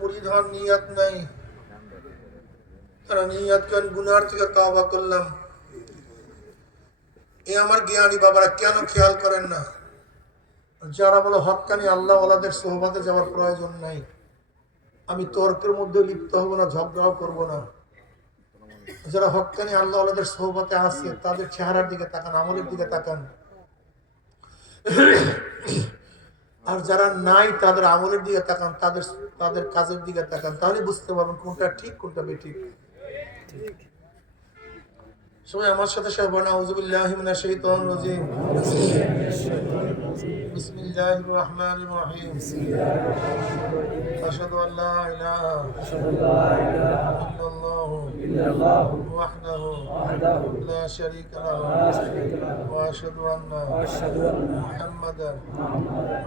মুরিদ হওয়ার নিয়ত নাই, তারা নিয়ত করেন গুনার থেকে তওবা করলাম। এ আমার জ্ঞানী বাবারা কেন খেয়াল করেন না? যারা বলে হক্কানি আল্লাহ ওয়ালাদের সোহবতে যাওয়ার প্রয়োজন নাই, আমি তর্কের মধ্যে লিপ্ত হব না, ঝগড়াও করব না। যারা হক্কানি আল্লাহ ওয়ালাদের সোহবতে আছে তাদের চেহারার দিকে তাকান, আমলের দিকে তাকান। আর যারা নাই তাদের আমলের দিকে তাকান, তাদের কাজের দিকে তাকান, তাহলে বুঝতে পারবেন কোনটা ঠিক কোনটা বেঠিক। সবাই আমার সাথে সবাই বলেন আউযুবিল্লাহি মিনাশ শাইতানির রাজীম। বিসমিল্লাহির রহমানির রহিম। আশহাদু আল্লা ইলাহা ইল্লাল্লাহু ওয়াহদাহু লা শারীকা লাহু ওয়া আশহাদু আন্না মুহাম্মাদান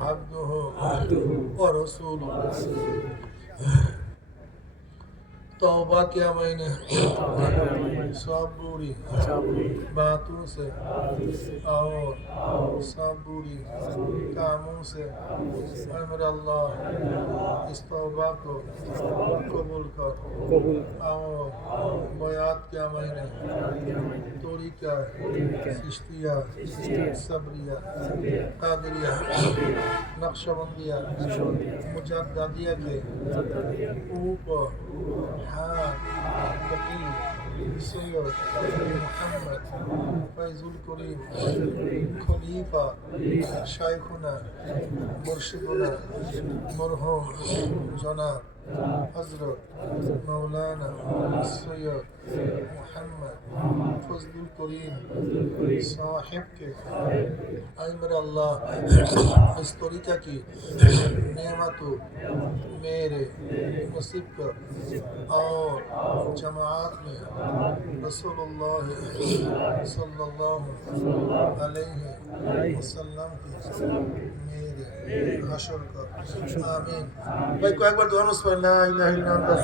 আবদুহু ওয়া রাসূলুহু। तौबा किया मैंने सब बुरी बातों से और सब बुरी कामों से। मेरे अल्लाह इस तौबा को कबूल कर। और बयात किया मैंने तरीका चिश्तिया सबरिया कादरिया नक्शबंदिया मुजद्दिया के ऊपर सैयद मोहम्मद फैजुल करीम खलीफा शाइखुना मुर्शिदुना मरहूम जनाब हजरत मौलाना सैयद मोहम्मद फजलुल करीम साहिब के ऐ मेरे अल्लाह इस तरीका की नेमतों मेरे नसीब कर और जमात में रसूलुल्लाह सल्लल्लाहु अलैहि वसल्लम की मेरे हशर कर। आमीन। भाई को एक बार दुआ ला इलाहा इल्लल्लाह।